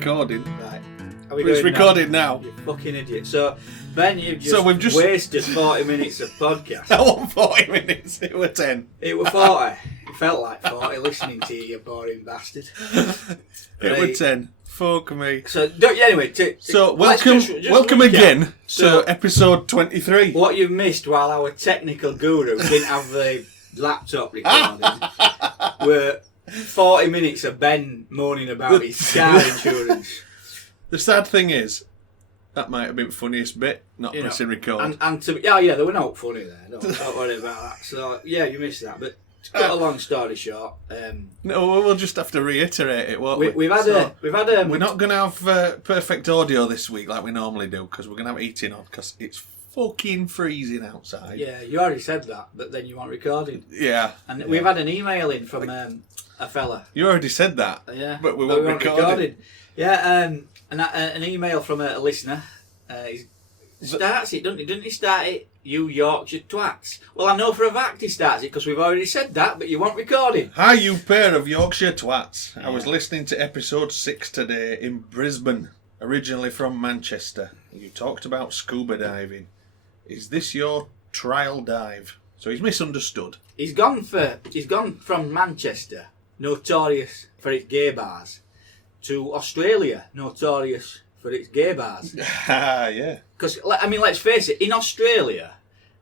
recording. Right. It's recorded now. You fucking idiot. So, Ben, you've we've just wasted 40 minutes of podcast. I want 40 minutes. It was 10. It was 40. It felt like 40 listening to you boring bastard. It was 10. Fuck me. So, anyway. Welcome again to episode 23. What you've missed while our technical guru didn't have the laptop recorded were 40 minutes of Ben moaning about his car insurance. The sad thing is, that might have been the funniest bit, not pressing record. And they were not funny there. Don't worry about that. So, yeah, you missed that. But to cut a long story short, no, we'll just have to reiterate it, won't we? We're not going to have perfect audio this week like we normally do, because we're going to have heating on, because it's fucking freezing outside. Yeah, you already said that, but then you weren't recording. Yeah. And we've had an email in from a fella. You already said that. Yeah. But we weren't recording. Yeah, an email from a listener. He starts it, doesn't he start it? You Yorkshire twats. Well, I know for a fact he starts it because we've already said that, but you weren't recording. Hi, you pair of Yorkshire twats. Yeah. I was listening to episode 6 today in Brisbane, originally from Manchester. You talked about scuba diving. Is this your trial dive? So he's misunderstood. He's gone from Manchester, notorious for its gay bars, to Australia, notorious for its gay bars. Yeah. Because, I mean, let's face it, in Australia,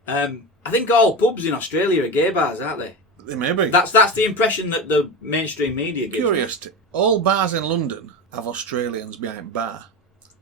I think all pubs in Australia are gay bars, aren't they? They may be. That's the impression that the mainstream media gives. Curious. All bars in London have Australians behind bar.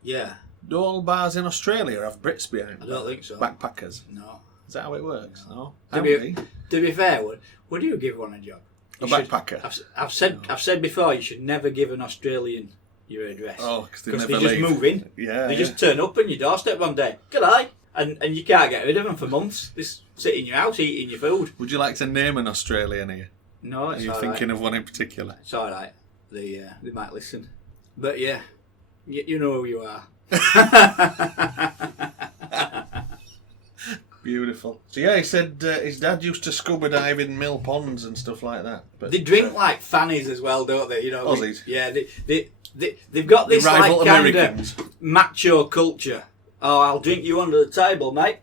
Yeah. Do all bars in Australia have Brits behind bar? I don't think so. Backpackers? No. Is that how it works? No. To be fair, would you give one a job? Backpacker? I've said before, you should never give an Australian your address. Oh, because they just move in. Yeah. They just turn up on your doorstep one day. G'day. And you can't get rid of them for months. They sit in your house eating your food. Would you like to name an Australian here? No, it's all right. Are you thinking of one in particular? It's all right. They might listen. But yeah, you know who you are. Beautiful. So yeah, he said his dad used to scuba dive in mill ponds and stuff like that. But they drink like fannies as well, don't they? You know, Aussies. Yeah, they've got this like kind of macho culture. Oh, I'll drink you under the table, mate.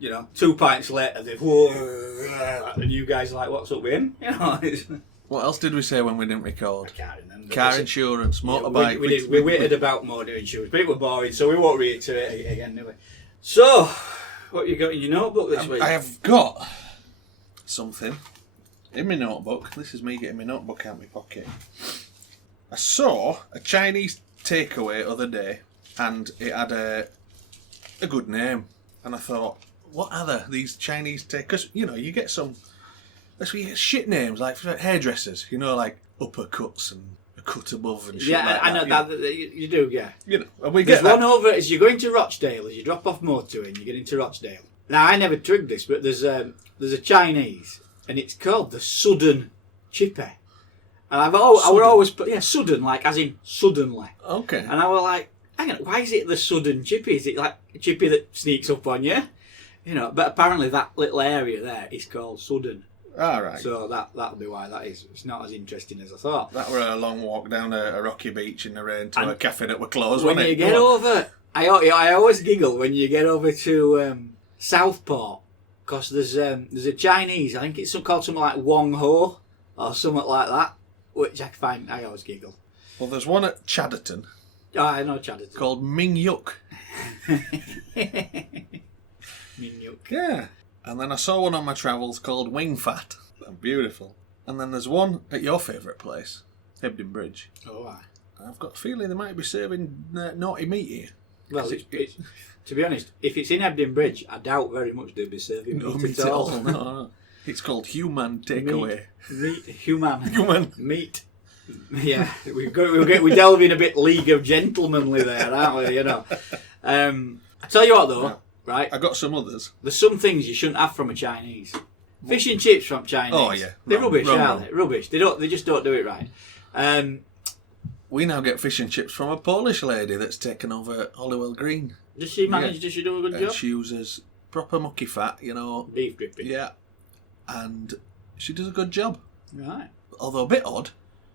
You know, 2 pints later, and you guys are like, what's up with him? You know. What else did we say when we didn't record? I can't remember. Car insurance, motorbike. Yeah, we waited about motor insurance, but it was boring, so we won't reiterate it again, do we? So, what you got in your notebook this week? I have got something in my notebook. This is me getting my notebook out of my pocket. I saw a Chinese takeaway other day, and it had a good name. And I thought, what are these Chinese takeaways? Because, you know, you get some... That's where you get shit names, like for hairdressers, you know, like uppercuts and a cut above and shit like that. I know that you do, yeah. You know, we There's get that. one over, as you go into Rochdale, as you drop off motorway and you get into Rochdale. Now, I never trigged this, but there's a Chinese, and it's called the Sudden Chippy. And I were always put, sudden, like as in suddenly. Okay. And I were like, hang on, why is it the Sudden Chippy? Is it like a chippy that sneaks up on you? You know, but apparently that little area there is called Sudden. All right. So that'll be why that is. It's not as interesting as I thought. That were a long walk down a rocky beach in the rain to a cafe that were closed, when wasn't it? You get over, I always giggle when you get over to Southport, because there's a Chinese. I think it's called something like Wong Ho or something like that, which I always giggle. Well, there's one at Chadderton. Oh, I know Chadderton. Called Ming Yuk. Ming Yuk. Yeah. And then I saw one on my travels called Wing Fat. Beautiful. And then there's one at your favourite place, Hebden Bridge. Oh, aye. I've got a feeling they might be serving naughty meat here. Well, it's, to be honest, if it's in Hebden Bridge, I doubt very much they'd be serving meat at all. No. It's called Human Takeaway. Human. Meat. Yeah, we delve in a bit League of Gentlemanly there, aren't we? You know. I tell you what though. Yeah. Right, I got some others. There's some things you shouldn't have from a Chinese. Fish and chips from Chinese. Oh yeah, they're rubbish, aren't they? Rubbish. They just don't do it right. We now get fish and chips from a Polish lady that's taken over Hollywell Green. Does she manage? Yeah. Does she do a good job? She uses proper mucky fat, you know. Beef dripping. Yeah, and she does a good job. Right. Although a bit odd,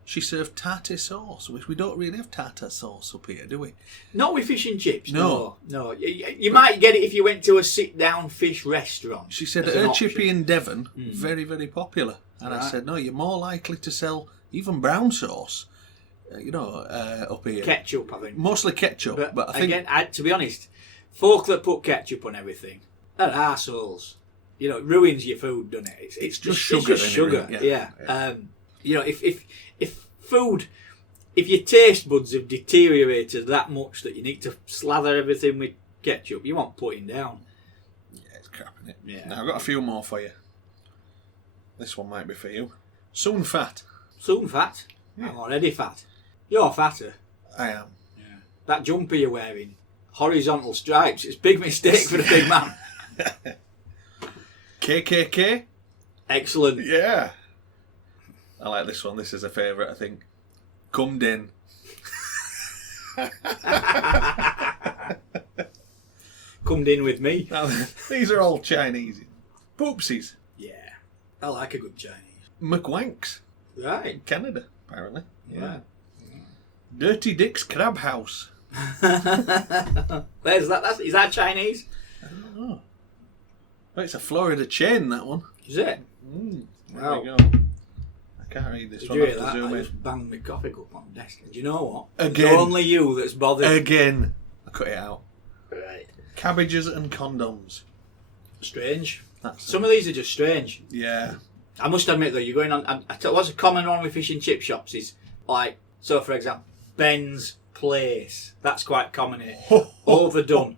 she served tartar sauce, which we don't really have tartar sauce up here, do we? Not with fish and chips. No. No. You might get it if you went to a sit-down fish restaurant. She said as her an chippy option. in Devon, very, very popular. And I Right. said, no, you're more likely to sell even brown sauce, up here. Ketchup, I think. Mostly ketchup, but I think... Again, to be honest, folk that put ketchup on everything, they're arseholes. You know, it ruins your food, doesn't it? It's just sugar, It's just isn't it, sugar. really? Yeah. Yeah. If your taste buds have deteriorated that much that you need to slather everything with ketchup, you want putting down. Yeah, it's crap, innit? Yeah. Now, I've got a few more for you. This one might be for you. Soon fat. Soon fat. Yeah. I'm already fat. You're fatter. I am. Yeah. That jumper you're wearing, horizontal stripes, it's a big mistake for a big man. KKK? Excellent. Yeah. I like this one. This is a favourite, I think. Come in. Come in with me. Now, these are all Chinese. Poopsies. Yeah. I like a good Chinese. McWanks. Right. Canada, apparently. Yeah. Dirty Dick's Crab House. Where's that? Is that Chinese? I don't know. Oh, it's a Florida chain, that one. Is it? There Wow. we go. I can't read this Did one. you I hear have that? to zoom I in. just banged my coffee cup on the desk. And do you know what? Again. It's only you that's bothered. Again. I cut it out. Right. Cabbages and condoms. Strange. That's Some of these are just strange. Yeah. I must admit though, you're going on. What's a common one with fish and chip shops is like, so for example, Ben's Place. That's quite common here. Overdone.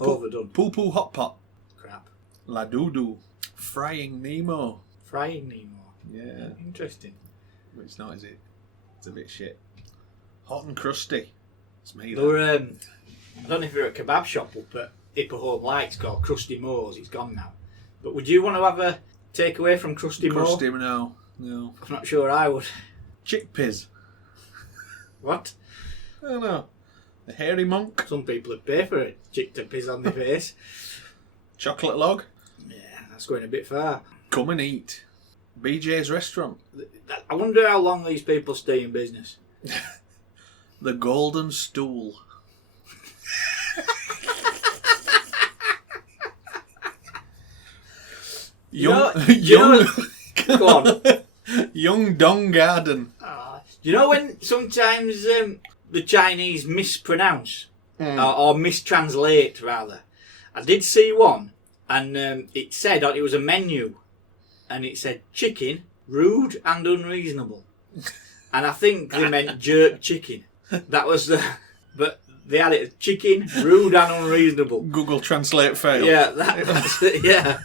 Overdone. Poo Poo Hot Pot. Crap. La Doodoo. Frying Nemo. Frying Nemo. Yeah. Interesting. But it's not, is it? It's a bit shit. Hot and crusty. It's me. There were, I don't know if you're at a kebab shop up at Hippo Home Lights called Krusty Mo's. It's gone now. But would you want to have a takeaway from Krusty Mo? Crusty, no. No. I'm not sure I would. Chickpeas. What? I don't know. The hairy monk. Some people would pay for it. Chick to piss on their face. Chocolate log. Yeah, that's going a bit far. Come and eat. BJ's restaurant. I wonder how long these people stay in business. The Golden Stool. Go on. Young Dong Garden. Do you know when sometimes the Chinese mispronounce or mistranslate rather? I did see one, and it said it was a menu, and it said chicken, rude and unreasonable, and I think they meant jerk chicken. That was the, but they had it chicken, rude and unreasonable. Google Translate fail. Yeah, that's it. Yeah.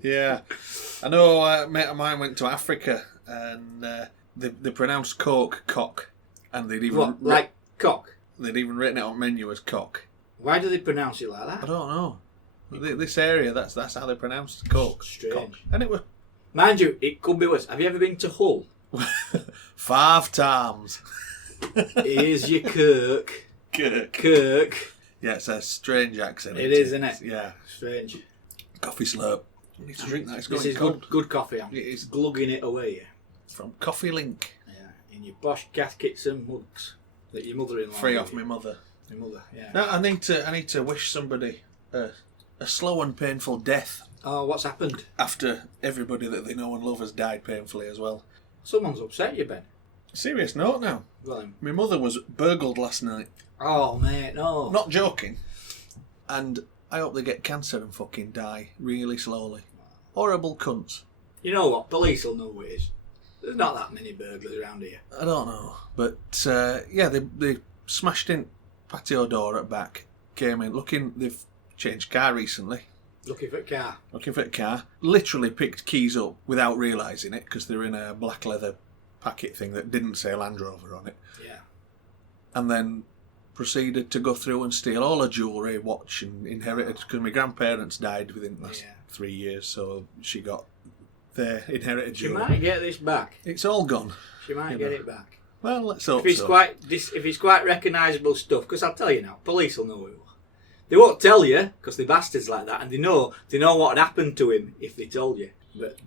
Yeah. I know a mate of mine went to Africa and they pronounced Coke cock, and they'd even What, like cock? they'd even written it on menu as cock. Why do they pronounce it like I that? don't know. This area, that's how they pronounced Coke. Strange. Cock. And it was Mind you, it could be worse. Have you ever been to Hull? 5 times. Here's your Kirk. Kirk. Yeah, it's a strange accent. It is, isn't it? Yeah. Strange. Coffee slurp. You need to drink that. It's going This is cold. good coffee. I'm It is. glugging it away. From Coffee Link. Yeah, in your posh gaskets and mugs that your mother-in-law. Free gave off you. my mother. Your mother, yeah. No, I need to wish somebody a slow and painful death Oh, what's happened? after everybody that they know and love has died painfully as well. Someone's upset you, Ben. Serious note now. Well, My mother was burgled last night. oh, mate, no. Not joking. And I hope they get cancer and fucking die really slowly. Horrible cunts. You know what? Police will know who it is. There's not that many burglars around here. I don't know. But yeah, they smashed in patio door at back. Came in looking. They've changed car recently. Looking for a car. Looking for a car. Literally picked keys up without realising it because they're in a black leather packet thing that didn't say Land Rover on it. Yeah. And then proceeded to go through and steal all her jewellery, watch, and inherited, because my grandparents died within the last 3 years, so she got their inherited She jewellery. might get this back. It's all gone. She might You get know. it back. Well, let's hope If it's so. if it's quite recognisable stuff, because I'll tell you now, police will know who. They won't tell you because they're bastards like that, and they know what had happened to him if they told you. But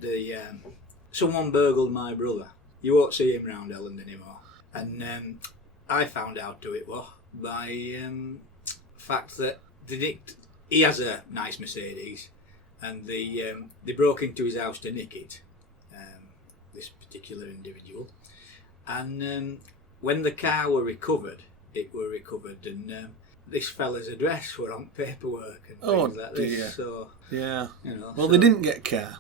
someone burgled my brother You won't see him round Elland anymore. And I found out who it was by fact that he has a nice Mercedes, and they broke into his house to nick it. This particular individual, and when the car were recovered, and this fella's address were on paperwork and things like this. Dear. So yeah, well, they didn't get car,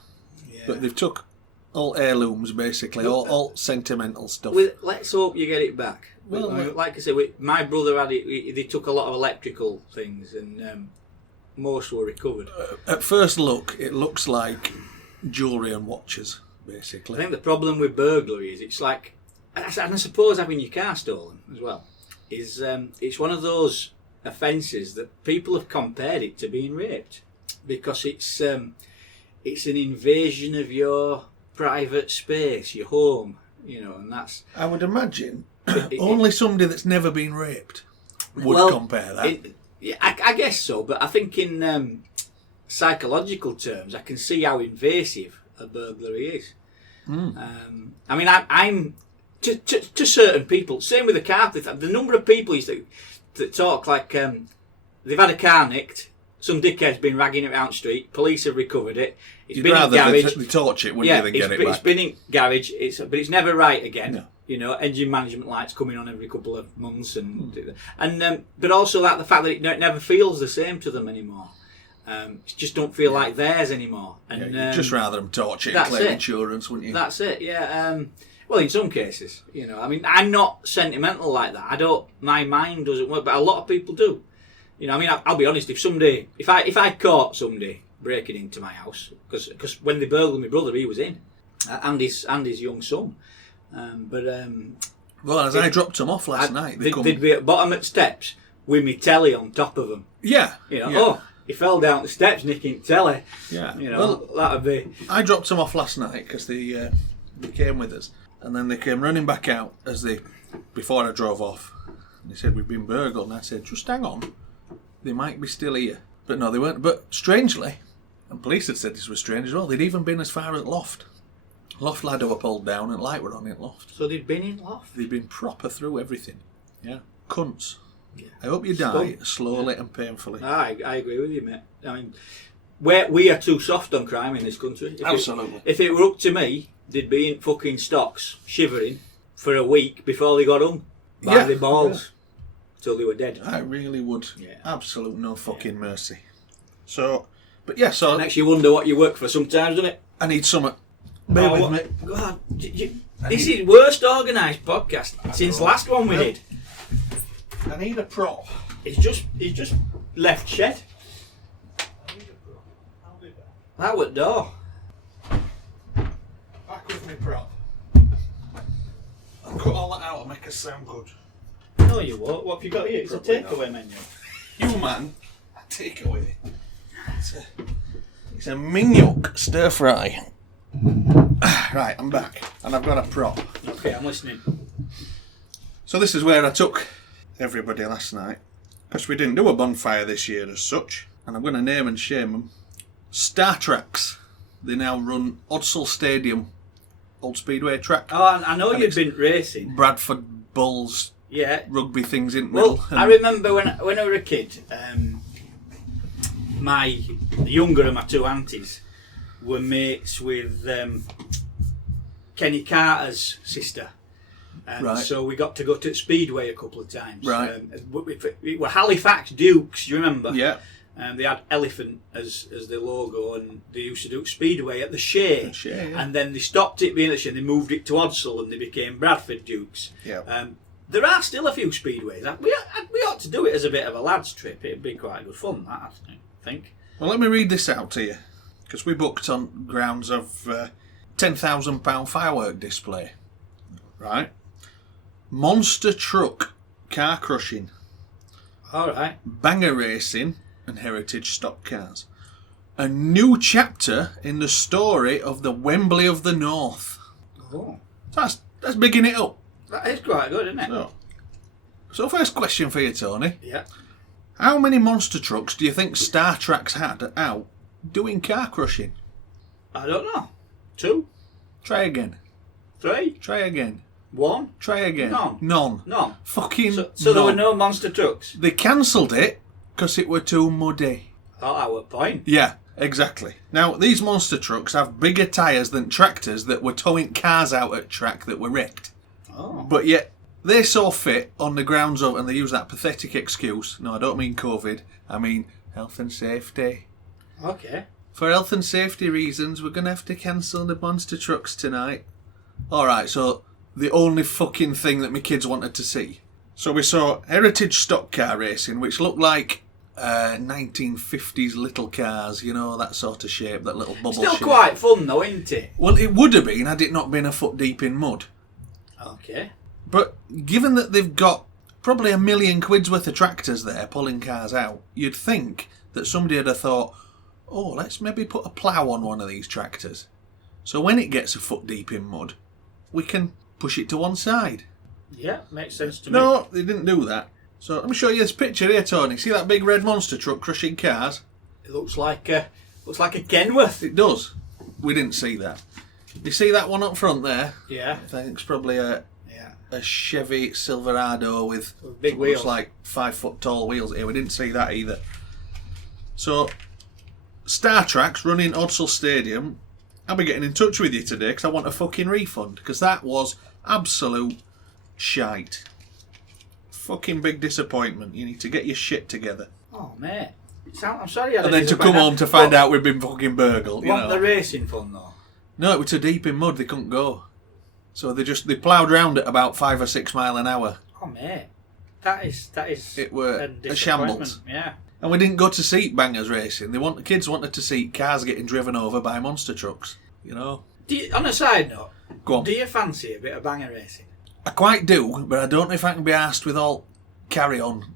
yeah. but they've took all heirlooms basically, all sentimental stuff. Let's hope you get it back. Well, like I said, my brother had it. They took a lot of electrical things, and most were recovered. At first look, it looks like jewellery and watches, basically. I think the problem with burglary is it's like, and I suppose having your car stolen as well, is it's one of those offences that people have compared it to being raped, because it's an invasion of your private space, your home, and that's. I would imagine only somebody that's never been raped would compare that. I guess so, but I think in psychological terms, I can see how invasive a burglary is. I mean, I'm to certain people. Same with the car theft. The number of people that talk like they've had a car nicked. Some dickhead's been ragging it out the street. Police have recovered it. It's been in garage. They torch it, wouldn't they, then get it back? It's been in garage. But it's never right again. No. Engine management lights coming on every couple of months, and but also the fact that it never feels the same to them anymore. It just don't feel like theirs anymore. And you'd just rather them torch it and claim insurance, wouldn't you? That's it. Yeah. Well, in some cases, I mean, I'm not sentimental like that. My mind doesn't work, but a lot of people do. I mean, I'll be honest. If I caught somebody breaking into my house, because when they burgled my brother, he was in, and his young son. Well, as I dropped them off last night, they'd be at bottom at steps with me telly on top of them. Yeah. Oh, he fell down the steps nicking telly. Yeah. Well, that'd be. I dropped them off last night because they came with us, and then they came running back out before I drove off. And they said, "We've been burgled," and I said, "Just hang on, they might be still here." But no, they weren't. But strangely, and police had said this was strange as well, they'd even been as far as Loft. Loft ladder were pulled down and light were on it, Loft. So they'd been in Loft? They'd been proper through everything. Yeah. Cunts. Yeah. I hope you die slowly and painfully. I agree with you, mate. I mean, we are too soft on crime in this country. Absolutely. If it were up to me, they'd be in fucking stocks, shivering, for a week before they got hung by the balls till they were dead. I really would. Yeah. Absolute no fucking mercy. So, but yeah, so... It makes you wonder what you work for sometimes, doesn't it? I need something. Bear with me. Go on. This is worst organised podcast since last one we did. I need a prop. He's just left shed. I need a prop. I'll do that. That was door. Back with me prop. I'll cut all that out and make us sound good. No, you won't. What have you got here? It's probably a takeaway menu. You man, a takeaway. It's a mignoc stir fry. Right, I'm back, and I've got a prop. Okay, I'm listening. So this is where I took everybody last night, because we didn't do a bonfire this year as such, and I'm going to name and shame them. Star Tracks. They now run Odsal Stadium, old speedway track. Oh, I know you've been racing. Bradford Bulls. Yeah. Rugby things in the middle. Well, I remember when I was a kid, the younger of my two aunties were mates with Kenny Carter's sister. Right. So we got to go to Speedway a couple of times. Right. It were Halifax Dukes, you remember? Yeah. They had elephant as their logo, and they used to do Speedway at the Shea. Yeah. And then they stopped it being at the Shea, and they moved it to Odsal, and they became Bradford Dukes. Yeah. There are still a few Speedways. We ought to do it as a bit of a lads trip. It'd be quite good fun, that, I think. Well, let me read this out to you, because we booked on grounds of £10,000 firework display. Right. Monster truck car crushing. All right. Banger racing and heritage stock cars. A new chapter in the story of the Wembley of the North. Oh. That's bigging it up. That is quite good, isn't it? So first question for you, Tony. Yeah. How many monster trucks do you think Star Tracks had out doing car crushing? I don't know. 2? Try again. 3. Try again. 1. Try again. None. None. Fucking So there were none. no monster trucks? They cancelled it because it were too muddy. Oh, that was the point. Yeah, exactly. Now, these monster trucks have bigger tyres than tractors that were towing cars out at track that were wrecked. Oh. But yet, they saw fit on the grounds of, and they use that pathetic excuse. No, I don't mean COVID. I mean health and safety. Okay. For health and safety reasons, we're going to have to cancel the monster trucks tonight. Alright, so the only fucking thing that my kids wanted to see. So we saw heritage stock car racing, which looked like 1950s little cars, you know, that sort of shape, that little bubble Still shape. quite fun though, isn't it? Well, it would have been had it not been a foot deep in mud. Okay. But given that they've got probably £1 million worth of tractors there pulling cars out, you'd think that somebody would have thought, oh, let's maybe put a plough on one of these tractors. So when it gets a foot deep in mud, we can push it to one side. Yeah, makes sense to me. No, they didn't do that. So let me show you this picture here, Tony. See that big red monster truck crushing cars? It looks like a Kenworth. It does. We didn't see that. You see that one up front there? Yeah. I think it's probably a Chevy Silverado with big looks wheels, like 5 foot tall wheels here. We didn't see that either. So, Star Tracks running Odsal Stadium. I'll be getting in touch with you today because I want a fucking refund because that was absolute shite. Fucking big disappointment. You need to get your shit together. Oh mate, I'm sorry. And then to come home to find out we've been fucking burgled. You know. The racing fun though? No, it was too deep in mud. They couldn't go. So they ploughed round at about 5 or 6 mile an hour. Oh mate, that is. It were a shambles. Yeah. And we didn't go to see bangers racing. The kids wanted to see cars getting driven over by monster trucks. You know. On a side note, go on. Do you fancy a bit of banger racing? I quite do, but I don't know if I can be asked with all carry on.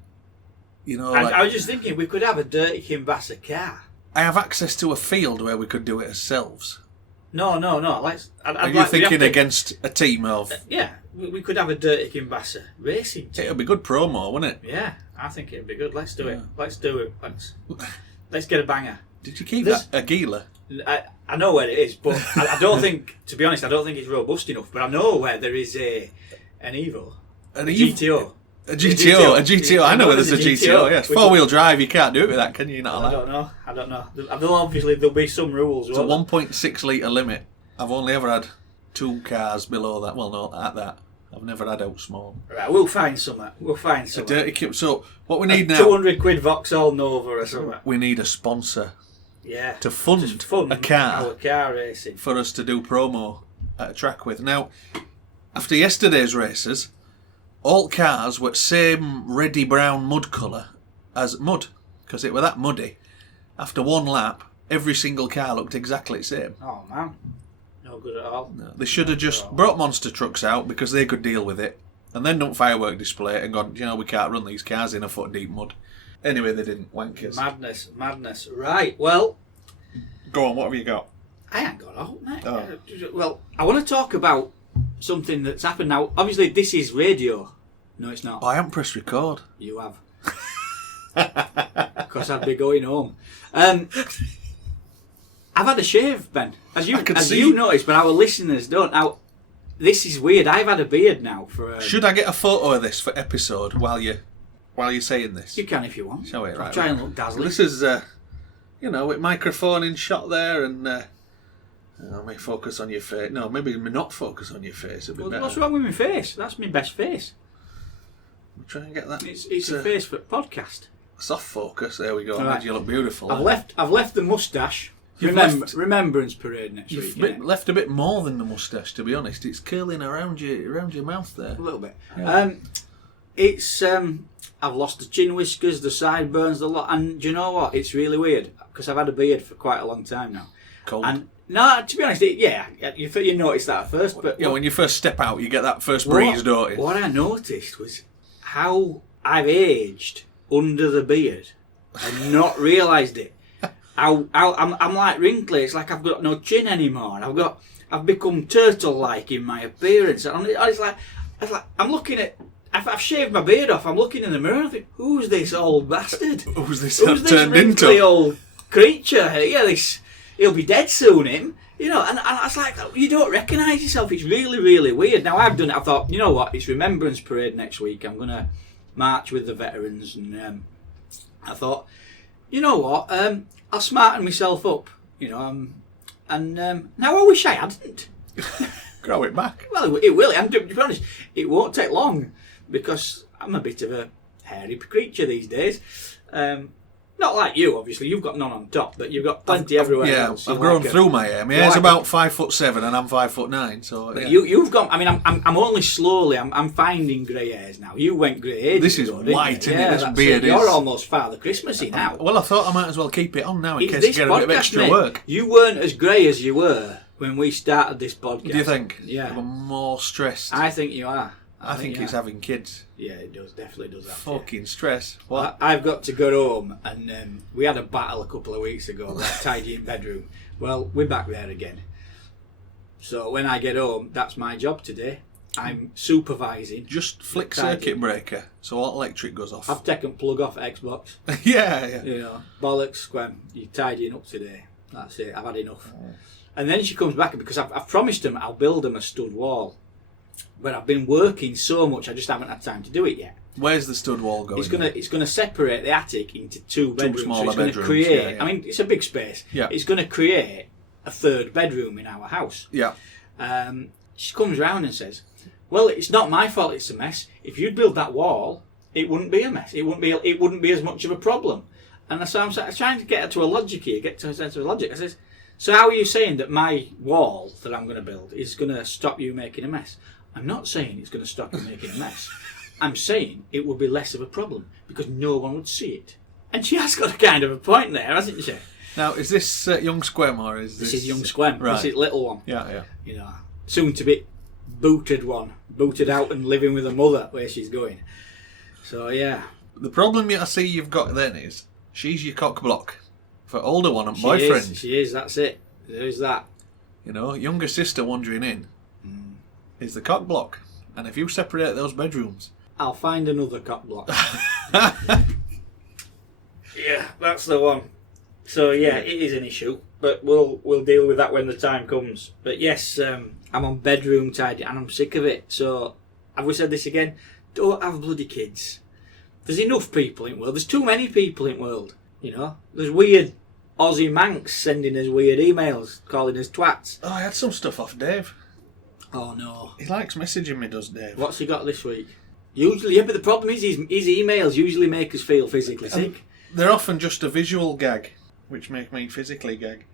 You know. Like, I was just thinking we could have a Dirty Kimbassa car. I have access to a field where we could do it ourselves. No. Are you thinking against a team of? Yeah, we could have a Dirty Kimbassa racing team. It'll be good promo, wouldn't it? Yeah, I think it'd be good. Let's do it. Let's do it. Let's get a banger. Did you keep that Aguila? I know where it is, but I don't think, to be honest, I don't think it's robust enough. But I know where there is an Evo, a GTO. A GTO. I know where there's a GTO. Yes, 4-wheel drive. You can't do it with that, can you? Not allowed. I don't know. There'll be some rules. It's a 1.6 litre limit. I've only ever had 2 cars below that. Well, not at that. I've never had out small. Right, we'll find something. A dirty kip. So what we need now? £200 Vauxhall Nova or something. We need a sponsor. Yeah. To fund a car. Our car racing. For us to do promo at a track with. Now, after yesterday's races, all cars were same reddy brown mud colour as mud, because it were that muddy. After one lap, every single car looked exactly the same. Oh man, no good at all. No, they should have just brought monster trucks out because they could deal with it, and then done firework display it and gone, you know, we can't run these cars in a foot deep mud. Anyway, they didn't, wankers. Madness. Right, well, go on. What have you got? I ain't got all, mate. Oh. Well, I want to talk about something that's happened now. Obviously, this is radio. No, it's not. Oh, I haven't pressed record. You have. Because I'd be going home. I've had a shave, Ben. As you noticed, but our listeners don't. Now, this is weird. I've had a beard now for. Should I get a photo of this for episode while you're saying this? You can if you want. Shall we? Right. I'll try and look dazzling. This is, with microphone in shot there, and I may focus on your face. No, maybe not focus on your face. It'd be better. What's wrong with my face? That's my best face. I'll try and get that. It's a face for podcast. Soft focus. There we go. Right. You look beautiful. I've left the moustache. Remembrance parade next week. You've left a bit more than the moustache, to be honest. It's curling around your mouth there. A little bit. Yeah. I've lost the chin whiskers, the sideburns, the lot. And do you know what? It's really weird because I've had a beard for quite a long time now. Cold. And no, to be honest, you noticed that at first, but when you first step out, you get that first breeze, don't you? What I noticed was how I've aged under the beard and not realised it. I'm like wrinkly. It's like I've got no chin anymore. I've become turtle-like in my appearance. And it's like I'm looking at. I've shaved my beard off. I'm looking in the mirror and I think, who's this old bastard? Who's this turned into? Old creature? Yeah, this he'll be dead soon, him. You know, and I was like, you don't recognise yourself. It's really, really weird. Now, I've done it. I thought, you know what? It's Remembrance Parade next week. I'm going to march with the veterans. And I thought, you know what? I'll smarten myself up. You know, now I wish I hadn't. Grow it back. Well, it will. And to be honest, it won't take long because I'm a bit of a hairy creature these days. Not like you, obviously. You've got none on top, but you've got plenty everywhere else. I've grown through my hair. My hair's about 5'7" and I'm 5'9". So yeah. You've got. I mean, I'm only slowly. I'm finding grey hairs now. You went grey ages This is ago, didn't white, you? isn't it? This beard You're is. almost Father Christmassy now. Well, I thought I might as well keep it on now in It's case I this get a bit of podcast, extra mate. work. You weren't as grey as you were when we started this podcast. Do you think? Yeah. I'm more stressed. I think you are. I think you it's are. having kids. Yeah, it does. Definitely does that. Fucking stress. What? I've got to go home, and we had a battle a couple of weeks ago about tidying bedroom. Well, we're back there again. So when I get home, that's my job today. I'm supervising. Just flick tidying. circuit breaker so all electric goes off. I've taken plug off Xbox. yeah. You know, bollocks, Squem. You're tidying up today. That's it. I've had enough. And then she comes back because I've promised them I'll build them a stud wall. But I've been working so much, I just haven't had time to do it yet. Where's the stud wall going? It's gonna separate the attic into two bedrooms. smaller it's gonna bedrooms, create. yeah. I mean, it's a big space. Yeah. It's gonna create a third bedroom in our house. Yeah. She comes round and says, "Well, it's not my fault. It's a mess. If you'd build that wall, it wouldn't be a mess. It wouldn't be as much of a problem." And so I'm trying to get her to a logic here, get to a sense of logic. I says, "So how are you saying that my wall that I'm going to build is going to stop you making a mess?" I'm not saying it's going to stop you making a mess. I'm saying it would be less of a problem because no one would see it. And she has got a kind of a point there, hasn't she? Now, is this young Squem or is this... This is young Squem. Right. This is little one. Yeah. You know, soon to be booted out and living with her mother where she's going. So yeah. The problem I see you've got then is she's your cock block for older one and boyfriend. She is, that's it. There's that. You know, younger sister wandering in is the cock block. And if you separate those bedrooms... I'll find another cock block. Yeah, that's the one. So yeah, it is an issue, but we'll deal with that when the time comes. But yes, I'm on bedroom tidy and I'm sick of it. So have we said this again? Don't have bloody kids. There's enough people in the world. There's too many people in the world. You know, there's weird Aussie Manx sending us weird emails, calling us twats. Oh, I had some stuff off Dave. Oh no. He likes messaging me, does Dave? What's he got this week? Usually, yeah, but the problem is his emails usually make us feel physically sick. They're often just a visual gag, which make me physically gag.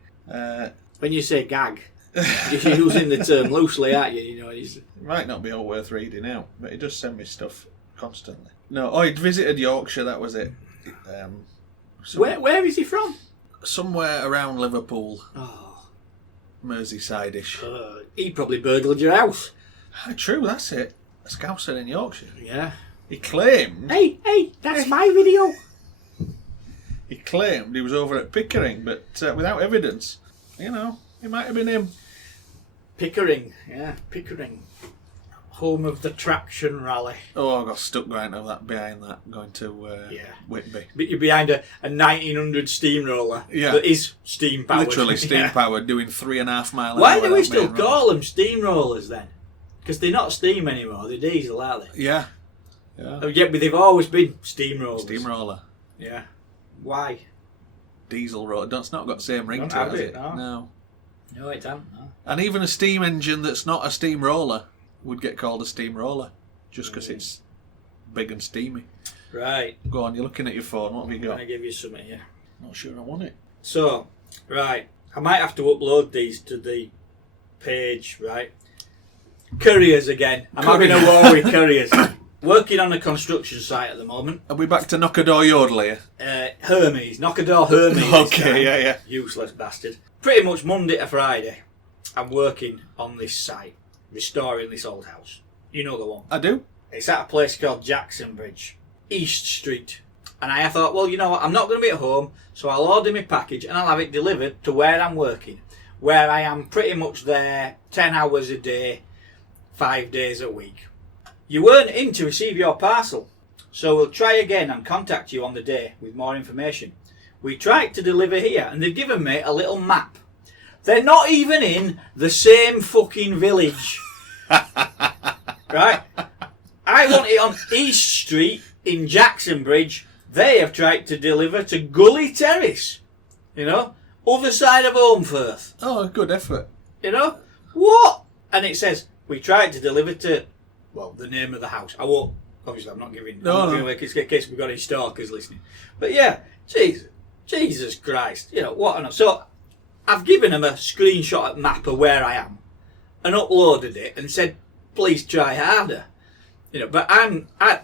When you say gag, you're using the term loosely, aren't you? You know, It might not be all worth reading out, but he does send me stuff constantly. No, he'd visited Yorkshire, that was it. where is he from? Somewhere around Liverpool, Oh, Merseyside-ish. he probably burgled your house. True, that's it. A Scouser in Yorkshire. Yeah. He claimed Hey, that's my video. he was over at Pickering, but without evidence. You know, it might have been him. Pickering, home of the traction rally. Oh, I got stuck behind that, going to Whitby. But you're behind a 1900 steamroller that is steam powered. Literally steam powered, doing 3.5 mile an Why hour do we that still main call them steamrollers then? Because they're not steam anymore, they're diesel, aren't they? road. Yeah. Yeah, but they've always been steamrollers. Steamroller. Yeah. Why? Diesel road. It's not got the same ring Don't to it, have has it, it? no. No, it hasn't. No. And even a steam engine that's not a steamroller would get called a steamroller, just because it's big and steamy. Right. Go on, you're looking at your phone. What have you I'm got? going to give you something here. Not sure I want it. So, right. I might have to upload these to the page, right? Couriers again. I'm having a war with couriers. Working on a construction site at the moment. Are we back to knock-a-door yodel here? Hermes. Knock-a-door Hermes. Okay, yeah. Useless bastard. Pretty much Monday to Friday, I'm working on this site, restoring this old house. You know the one. I do. It's at a place called Jackson Bridge, East Street. And I thought, well, you know what, I'm not going to be at home, so I'll order my package and I'll have it delivered to where I'm working, where I am pretty much there 10 hours a day, 5 days a week. You weren't in to receive your parcel, so we'll try again and contact you on the day with more information. We tried to deliver here and they've given me a little map They're not even in the same fucking village. Right? I want it on East Street in Jacksonbridge. They have tried to deliver to Gully Terrace. You know? Other side of Holmfirth. Oh, good effort. You know? What? And it says, we tried to deliver to, well, the name of the house. I won't, obviously I'm not giving away in case we've got any stalkers listening. But yeah, Jesus Christ. You know, what on. So, I've given them a screenshot map of where I am and uploaded it and said, please try harder. You know, but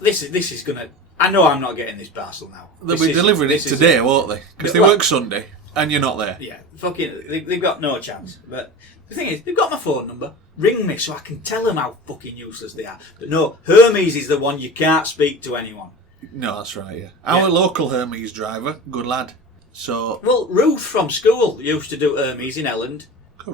this is gonna, I know I'm not getting this parcel now. They'll be delivering it today, won't they? Because they work Sunday and you're not there. Yeah, fucking, they've got no chance. But the thing is, they've got my phone number. Ring me so I can tell them how fucking useless they are. But no, Hermes is the one you can't speak to anyone. No, that's right, yeah. Our local Hermes driver, good lad. So, well, Ruth from school used to do Hermes in Elland.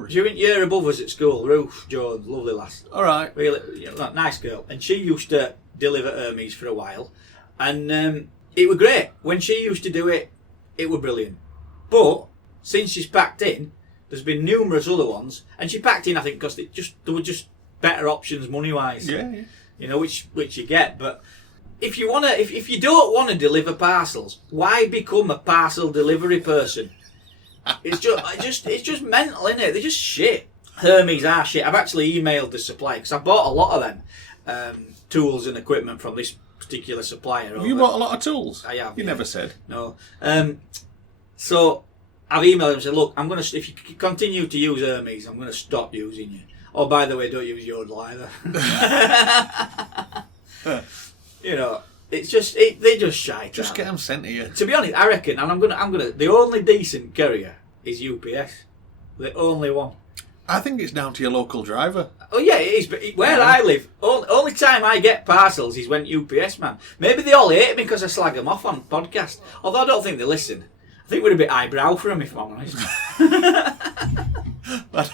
She went year above us at school. Ruth Jones, lovely lass. All right. Really, nice girl. And she used to deliver Hermes for a while. And it was great. When she used to do it, it was brilliant. But since she's packed in, there's been numerous other ones. And she packed in, I think, because there were just better options money-wise. Yeah. You know, which you get. But if you don't want to deliver parcels, why become a parcel delivery person? It's just mental, isn't it? They're just shit. Hermes are shit. I've actually emailed the supplier because I bought a lot of them tools and equipment from this particular supplier. Have you bought a lot of tools? I have. You never said. No. So I've emailed them and said, look, if you continue to use Hermes, I'm going to stop using you. Oh, by the way, don't use Yodel either. You know. It's just they just shite. Just get them sent to you. To be honest, I reckon, and I'm gonna. The only decent courier is UPS. The only one. I think it's down to your local driver. Oh yeah, it is. But where I live, only time I get parcels is when UPS man. Maybe they all hate me because I slag them off on podcast. Although I don't think they listen. I think we're a bit eyebrow for them, if I'm honest. I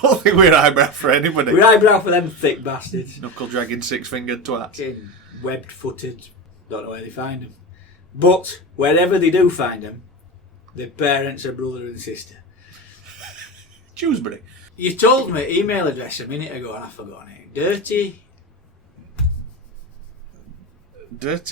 don't think we're eyebrow for anybody. We're eyebrow for them thick bastards. Knuckle dragging, 6-fingered twats. Webbed footed. Don't know where they find them. But wherever they do find them, their parents are brother and sister. Dewsbury. You told me email address a minute ago and I've forgotten it. Dirty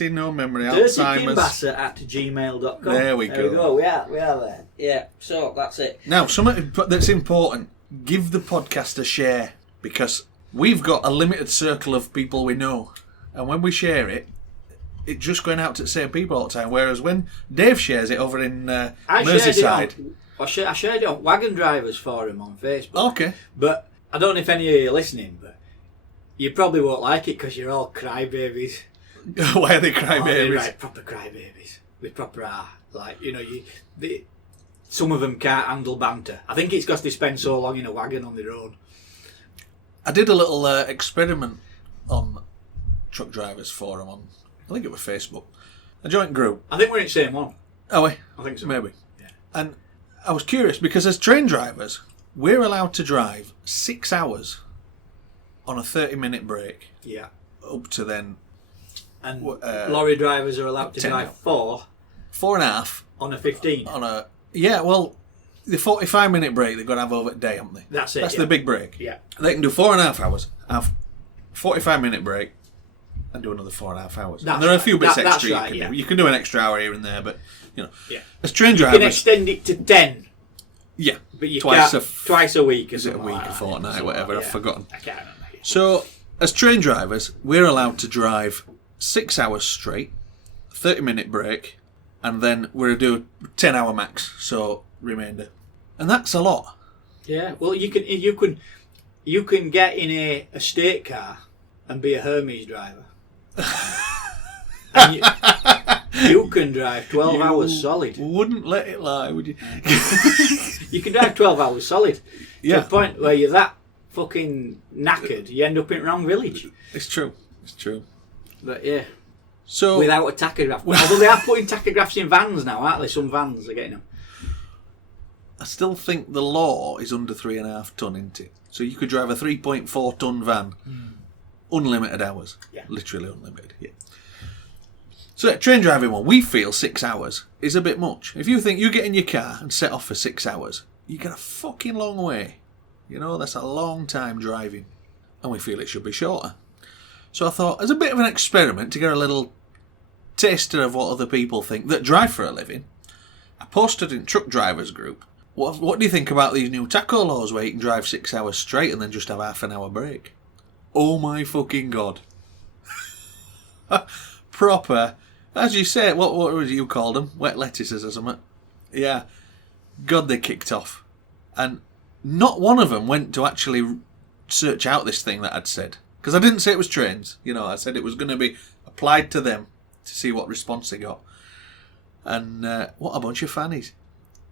no memory Alzheimer's. dirtykimbasser@gmail.com. There we go. We are there. Yeah, so that's it. Now, something that's important. Give the podcast a share because we've got a limited circle of people we know. And when we share it, it's just going out to the same people all the time. Whereas when Dave shares it over in Merseyside... I shared it on Wagon Drivers Forum on Facebook. Okay. But I don't know if any of you are listening, but you probably won't like it because you're all crybabies. Why are they crybabies? Right, proper crybabies. We proper are. Like, you know, some of them can't handle banter. I think it's because they spend so long in a wagon on their own. I did a little experiment on Truck Drivers Forum on, I think it was Facebook. A joint group. I think we're in the same one. Are we? I think so. Maybe. Yeah. And I was curious because as train drivers, we're allowed to drive 6 hours on a 30-minute break. Yeah. Up to then. And lorry drivers are allowed to drive 4.5 on a 15. On a well, the 45-minute break they've got to have over a day, haven't they? That's it. That's the big break. Yeah. They can do 4.5 hours, have 45-minute break, and do another 4.5 hours. And there are a few bits extra you can do. You can do an extra hour here and there, but you know, as train drivers, you can extend it to 10. Yeah, but you twice a week. Is it a week, a fortnight, whatever? I've forgotten. I can't remember. So, as train drivers, we're allowed to drive 6 hours straight, 30-minute break, and then we're to do 10-hour max. So remainder, and that's a lot. Yeah. Well, you can get in a state car and be a Hermes driver. And you can drive 12 hours solid. Wouldn't let it lie, would you? You can drive 12 hours solid. Yeah. To the point where you're that fucking knackered, you end up in the wrong village. It's true. But yeah. So without a tachograph. Although they are putting tachographs in vans now, aren't they? Some vans are getting them. I still think the law is under 3.5 ton, isn't it? So you could drive a 3.4 ton van, unlimited hours. Yeah. Literally unlimited, yeah. So train driving one, we feel 6 hours is a bit much. If you think you get in your car and set off for 6 hours, you get a fucking long way You know, that's a long time driving. And we feel it should be shorter. So I thought, as a bit of an experiment to get a little taster of what other people think that drive for a living, I posted in Truck Drivers Group, what do you think about these new taco laws where you can drive 6 hours straight and then just have half an hour break? Oh my fucking God. Proper, as you say, what would you call them? Wet lettuces or something? Yeah. God, they kicked off. And not one of them went to actually search out this thing that I'd said. Because I didn't say it was trains. You know, I said it was going to be applied to them to see what response they got. And what a bunch of fannies.